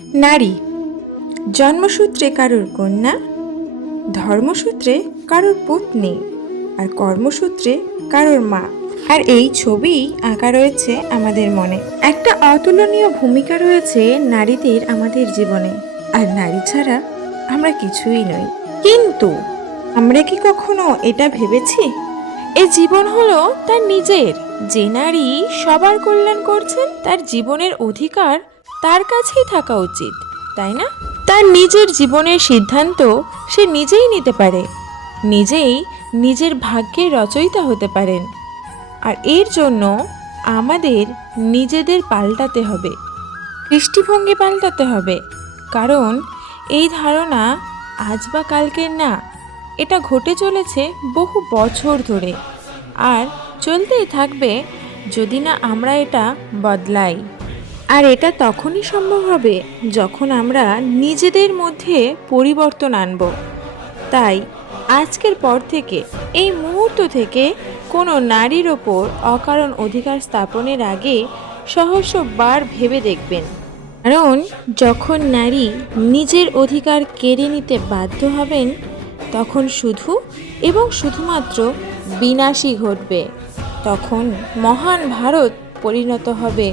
নারী জন্মসূত্রে কারোর কন্যা, ধর্মসূত্রে কারোর পত্নী, আর কর্মসূত্রে কারোর মা। আর এই ছবি আঁকা রয়েছে আমাদের মনে। একটা অতুলনীয় ভূমিকা রয়েছে নারীদের আমাদের জীবনে, আর নারী ছাড়া আমরা কিছুই নই। কিন্তু আমরা কি কখনো এটা ভেবেছি এ জীবন হলো তার নিজের? যে নারী সবার কল্যাণ করছেন, তার জীবনের অধিকার তার কাছেই থাকা উচিত, তাই না? তার নিজের জীবনের সিদ্ধান্ত সে নিজেই নিতে পারে, নিজেই নিজের ভাগ্যের রচয়িতা হতে পারেন। আর এর জন্য আমাদের নিজেদের পাল্টাতে হবে, দৃষ্টিভঙ্গি পাল্টাতে হবে। কারণ এই ধারণা আজ বা কালকের না, এটা ঘটে চলেছে বহু বছর ধরে, আর চলতেই থাকবে যদি না আমরা এটা বদলাই। আর এটা তখনই সম্ভব হবে যখন আমরা নিজেদের মধ্যে পরিবর্তন আনব। তাই আজকের পর থেকে, এই মুহূর্ত থেকে, কোনো নারীর ওপর অকারণ অধিকার স্থাপনের আগে সহস্রবার ভেবে দেখবেন। কারণ যখন নারী নিজের অধিকার কেড়ে নিতে বাধ্য হবেন, তখন শুধু এবং শুধুমাত্র বিনাশই ঘটবে। তখন মহান ভারত পরিণত হবে